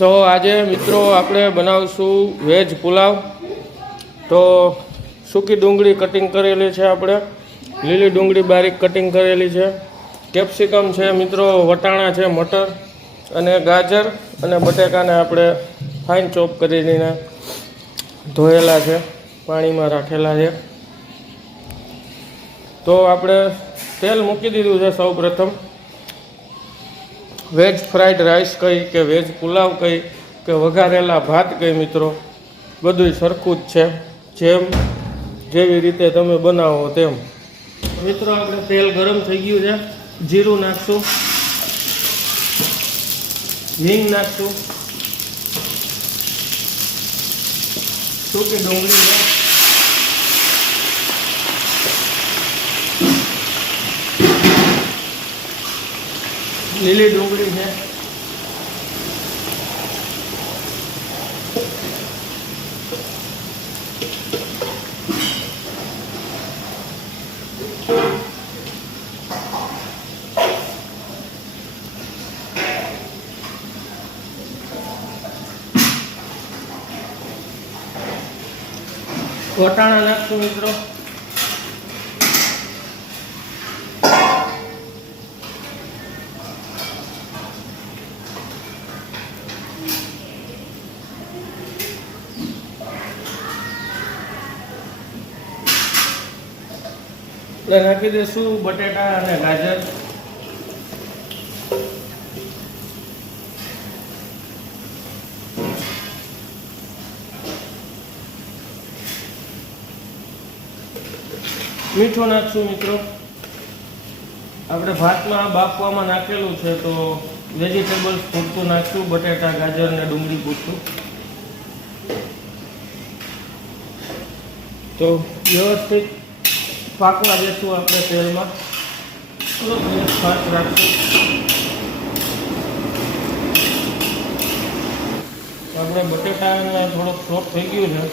તો આજે મિત્રો આપણે બનાવશું વેજ પુલાવ। તો સૂકી ડુંગળી કટિંગ કરેલી છે, આપણે લીલી ડુંગળી બારીક કટિંગ કરેલી છે, કેપ્સિકમ છે મિત્રો, વટાણા છે, મટર અને ગાજર અને બટેકાને આપણે ફાઇન ચોપ કરીને ધોયેલા છે, પાણીમાં રાખેલા છે। તો આપણે તેલ મૂકી દીધું છે। સૌ પ્રથમ વેજ ફ્રાઈડ રાઈસ કહી કે વેજ પુલાવ કહી કે વઘારેલા ભાત કહી મિત્રો, બધું સરખું જ છે, જેવી રીતે તમે બનાવો તેમ। મિત્રો આપણે તેલ ગરમ થઈ ગયું છે, જીરું નાખશું, હિંગ નાખશું, સૂકી ડુંગળી છે, લીલી ડુંગળી છે, વટાણા નાખશું મિત્રો, નાખી દઈશું બટેટા અને ગાજર, મીઠું નાખશું મિત્રો। આપણે ભાતમાં બાફવામાં નાખેલું છે તો વેજીટેબલ્સ પૂરતું નાખશું, બટેટા ગાજર અને ડુંગળી પૂરતું। તો વ્યવસ્થિત પાકવા દેશું આપણે તેલમાં, થોડોક ફાસ્ટ રાખશું। આપણે બટેટાને થોડોક સોફ્ટ થઈ ગયું છે,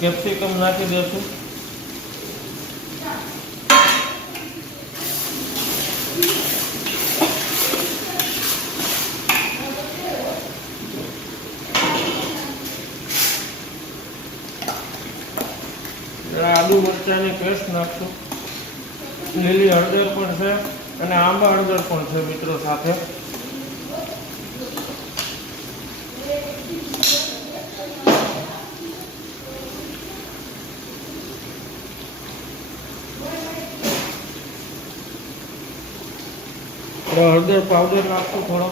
કેપ્સિકમ નાખી દઈશું, આદુ મરચાંની પેસ્ટ નાખશું, લીલી હળદર પણ છે અને આંબા હળદર પણ છે મિત્રો સાથે। હળદર પાવડર નાખશું થોડો,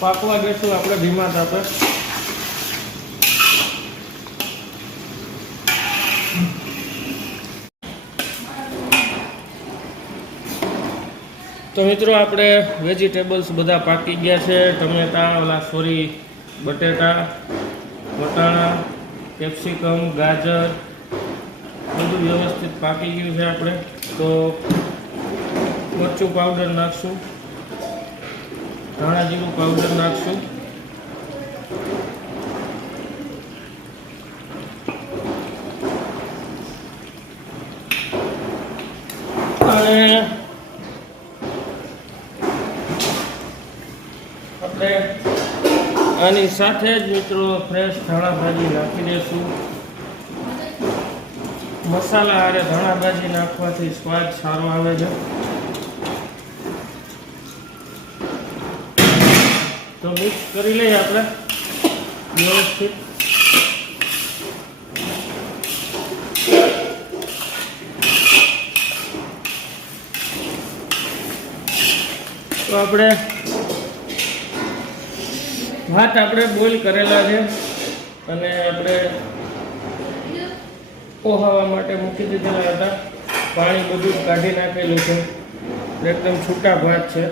પાકવા દેશું આપણે ધીમા તાપે। તો મિત્રો આપણે વેજીટેબલ્સ બધા પાકી ગયા છે, ટમેટા બટેટા, વટાણા, કેપ્સિકમ, ગાજર બધું વ્યવસ્થિત પાકી ગયું છે। આપણે તો મરચું પાવડર નાખશું, ધાણા જીરું પાવડર નાખશું, અને આપણે આની સાથે જ મિત્રો ફ્રેશ ધાણા ભાજી નાખી દઈશું। મસાલા હારે ધાણા ભાજી નાખવાથી સ્વાદ સારો આવે છે। તો મિક્સ કરી લઈએ આપણે વ્યવસ્થિત। તો આપણે ભાત બોઇલ કરેલા છે અને આપણે ઓહાવા માટે મૂકી દીધેલા હતા, પાણી બધું કાઢી નાખેલું છે, એકદમ છૂટા ભાત છે।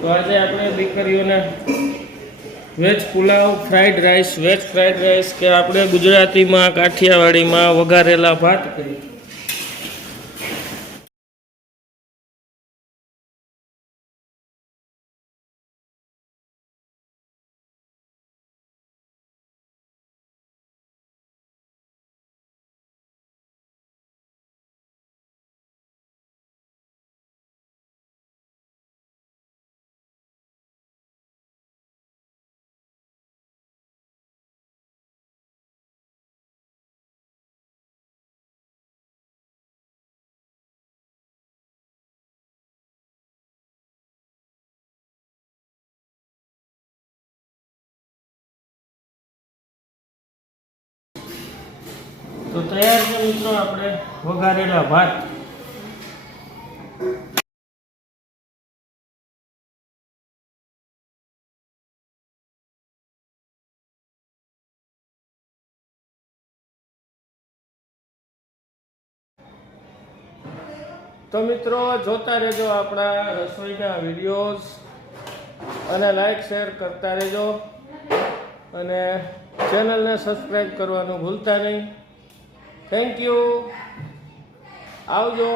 તો આજે આપણે દીકરીઓને veg pulao, fried rice, veg fried rice કે આપણે ગુજરાતીમાં કાઠિયાવાડીમાં વઘારેલા ભાત કરીએ. તો તૈયાર છે મિત્રો આપણે વઘારેલા ભાત. તો મિત્રો જોતા રહેજો આપણા રસોઈના વિડીયોઝ અને લાઈક શેર કરતા રહેજો અને ચેનલને સબસ્ક્રાઈબ કરવાનું ભૂલતા નહીં. Thank you. આવજો.